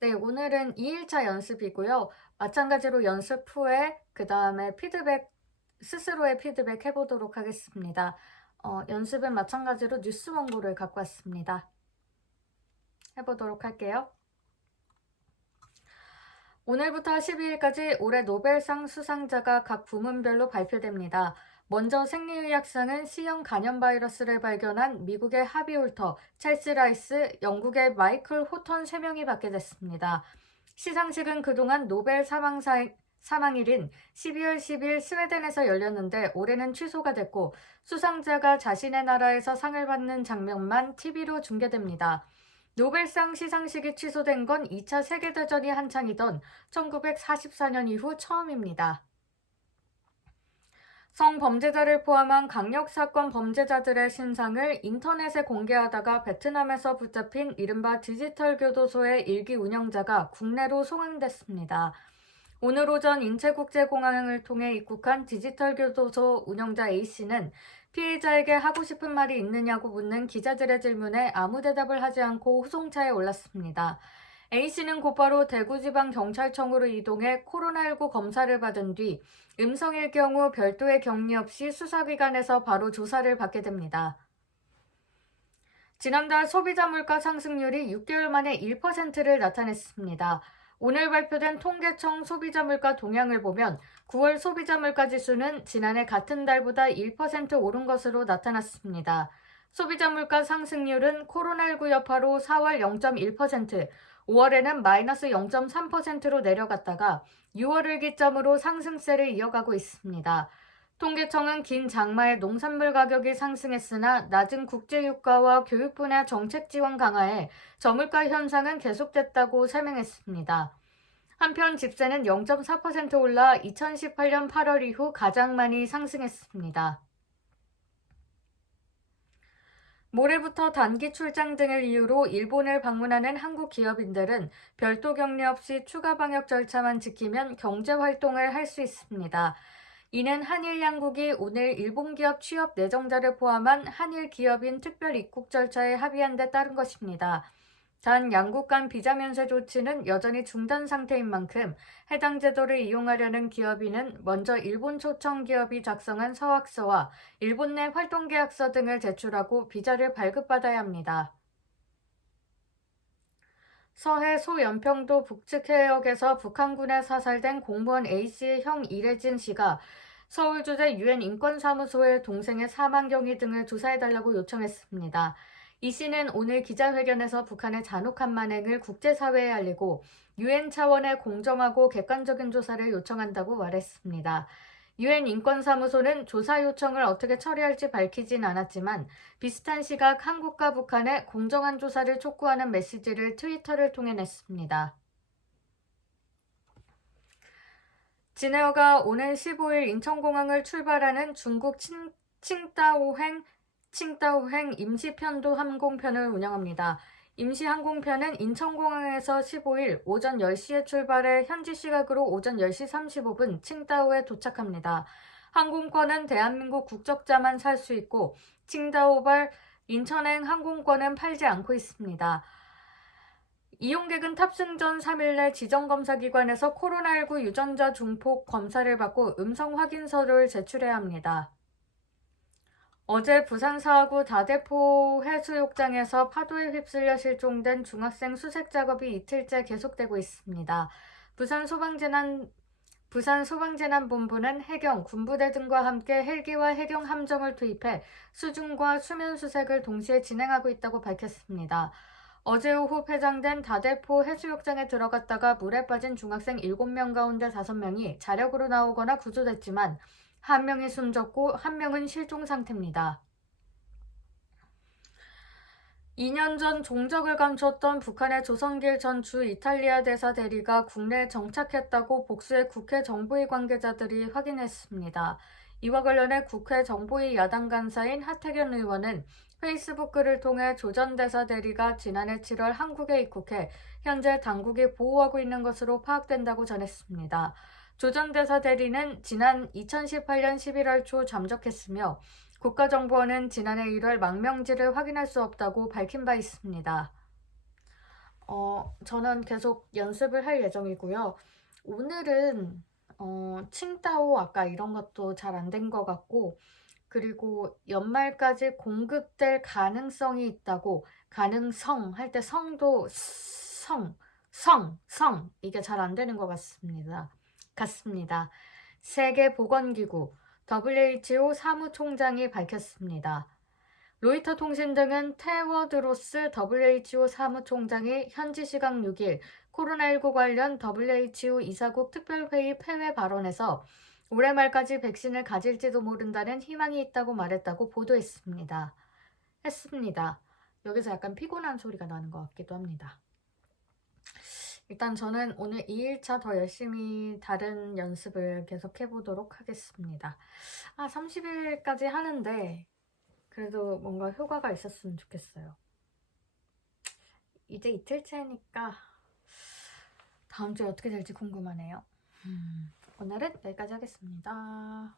네, 오늘은 2일차 연습이고요. 마찬가지로 연습 후에 그 다음에 스스로의 피드백 해보도록 하겠습니다. 연습은 마찬가지로 뉴스 원고를 갖고 왔습니다. 해보도록 할게요. 오늘부터 12일까지 올해 노벨상 수상자가 각 부문별로 발표됩니다. 먼저 생리의학상은 C형 간염 바이러스를 발견한 미국의 하비 홀터, 찰스 라이스, 영국의 마이클 호턴 3명이 받게 됐습니다. 시상식은 그동안 노벨 사망일인 12월 10일 스웨덴에서 열렸는데 올해는 취소가 됐고 수상자가 자신의 나라에서 상을 받는 장면만 TV로 중계됩니다. 노벨상 시상식이 취소된 건 2차 세계대전이 한창이던 1944년 이후 처음입니다. 성범죄자를 포함한 강력사건 범죄자들의 신상을 인터넷에 공개하다가 베트남에서 붙잡힌 이른바 디지털 교도소의 일기 운영자가 국내로 송환됐습니다. 오늘 오전 인체국제공항을 통해 입국한 디지털 교도소 운영자 A씨는 피해자에게 하고 싶은 말이 있느냐고 묻는 기자들의 질문에 아무 대답을 하지 않고 후송차에 올랐습니다. A씨는 곧바로 대구지방경찰청으로 이동해 코로나19 검사를 받은 뒤 음성일 경우 별도의 격리 없이 수사기관에서 바로 조사를 받게 됩니다. 지난달 소비자 물가 상승률이 6개월 만에 1%를 나타냈습니다. 오늘 발표된 통계청 소비자 물가 동향을 보면 9월 소비자 물가 지수는 지난해 같은 달보다 1% 오른 것으로 나타났습니다. 소비자 물가 상승률은 코로나19 여파로 4월 0.1%, 5월에는 마이너스 0.3%로 내려갔다가 6월을 기점으로 상승세를 이어가고 있습니다. 통계청은 긴 장마에 농산물 가격이 상승했으나 낮은 국제유가와 교육 분야 정책 지원 강화에 저물가 현상은 계속됐다고 설명했습니다. 한편 집세는 0.4% 올라 2018년 8월 이후 가장 많이 상승했습니다. 모레부터 단기 출장 등을 이유로 일본을 방문하는 한국 기업인들은 별도 격리 없이 추가 방역 절차만 지키면 경제 활동을 할 수 있습니다. 이는 한일 양국이 오늘 일본 기업 취업 내정자를 포함한 한일 기업인 특별 입국 절차에 합의한 데 따른 것입니다. 단 양국 간 비자 면세 조치는 여전히 중단 상태인 만큼 해당 제도를 이용하려는 기업인은 먼저 일본 초청 기업이 작성한 서약서와 일본 내 활동 계약서 등을 제출하고 비자를 발급받아야 합니다. 서해 소연평도 북측 해역에서 북한군에 사살된 공무원 A씨의 형 이래진 씨가 서울주재 유엔 인권사무소에 동생의 사망 경위 등을 조사해달라고 요청했습니다. 이 씨는 오늘 기자회견에서 북한의 잔혹한 만행을 국제사회에 알리고 유엔 차원의 공정하고 객관적인 조사를 요청한다고 말했습니다. 유엔 인권사무소는 조사 요청을 어떻게 처리할지 밝히진 않았지만 비슷한 시각 한국과 북한의 공정한 조사를 촉구하는 메시지를 트위터를 통해 냈습니다. 진에어가 오는 15일 인천공항을 출발하는 중국 칭다오행 임시편도 항공편을 운영합니다. 임시항공편은 인천공항에서 15일 오전 10시에 출발해 현지 시각으로 오전 10시 35분 칭다오에 도착합니다. 항공권은 대한민국 국적자만 살 수 있고 칭다오발 인천행 항공권은 팔지 않고 있습니다. 이용객은 탑승 전 3일 내 지정검사기관에서 코로나19 유전자 중폭 검사를 받고 음성 확인서를 제출해야 합니다. 어제 부산 사하구 다대포 해수욕장에서 파도에 휩쓸려 실종된 중학생 수색 작업이 이틀째 계속되고 있습니다. 부산 소방재난본부는 해경, 군부대 등과 함께 헬기와 해경 함정을 투입해 수중과 수면 수색을 동시에 진행하고 있다고 밝혔습니다. 어제 오후 폐장된 다대포 해수욕장에 들어갔다가 물에 빠진 중학생 7명 가운데 5명이 자력으로 나오거나 구조됐지만 한 명이 숨졌고 한 명은 실종 상태입니다. 2년 전 종적을 감췄던 북한의 조성길 전 주 이탈리아 대사 대리가 국내에 정착했다고 복수의 국회 정보위 관계자들이 확인했습니다. 이와 관련해 국회 정보위 야당 간사인 하태경 의원은 페이스북 글을 통해 조 전 대사 대리가 지난해 7월 한국에 입국해 현재 당국이 보호하고 있는 것으로 파악된다고 전했습니다. 조 전 대사 대리는 지난 2018년 11월 초 잠적했으며 국가정보원은 지난해 1월 망명지를 확인할 수 없다고 밝힌 바 있습니다. 저는 계속 연습을 할 예정이고요. 오늘은 칭따오 아까 이런 것도 잘 안 된 것 같고, 그리고 연말까지 공급될 가능성이 있다고, 가능성 할 때 성도 성 이게 잘 안 되는 것 같습니다. 세계보건기구 WHO 사무총장이 밝혔습니다. 로이터 통신 등은 테워드로스 WHO 사무총장이 현지 시각 6일 코로나19 관련 WHO 이사국 특별회의 폐회 발언에서 올해 말까지 백신을 가질지도 모른다는 희망이 있다고 말했다고 보도했습니다. 여기서 약간 피곤한 소리가 나는 것 같기도 합니다. 일단 저는 오늘 2일차 더 열심히 다른 연습을 계속 해보도록 하겠습니다. 30일까지 하는데 그래도 뭔가 효과가 있었으면 좋겠어요. 이제 이틀째니까 다음 주에 어떻게 될지 궁금하네요. 오늘은 여기까지 하겠습니다.